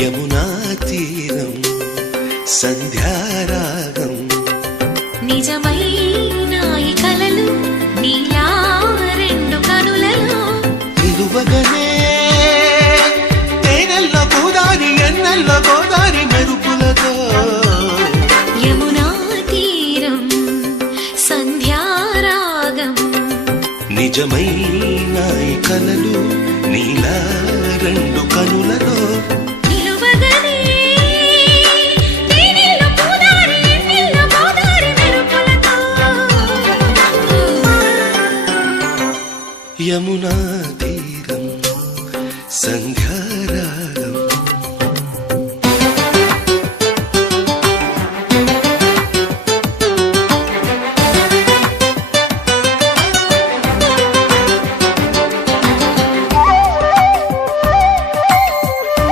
యమునా తీరం సంధ్యారాగం నిజమైన ఈ కలలు నీలా రెండు కనులలో నిలువగనే తేనెల్ల గోదారి ఎన్నెల్ల గోదారి మెరుపులతో యమునా తీరం సంధ్యారాగం నిజమైన ఈ కలలు నీలా రెండు కనులలో నిలువగనే తేనెల్ల గోదారి ఎన్నెల్ల గోదారి మెరుపులతో యమునా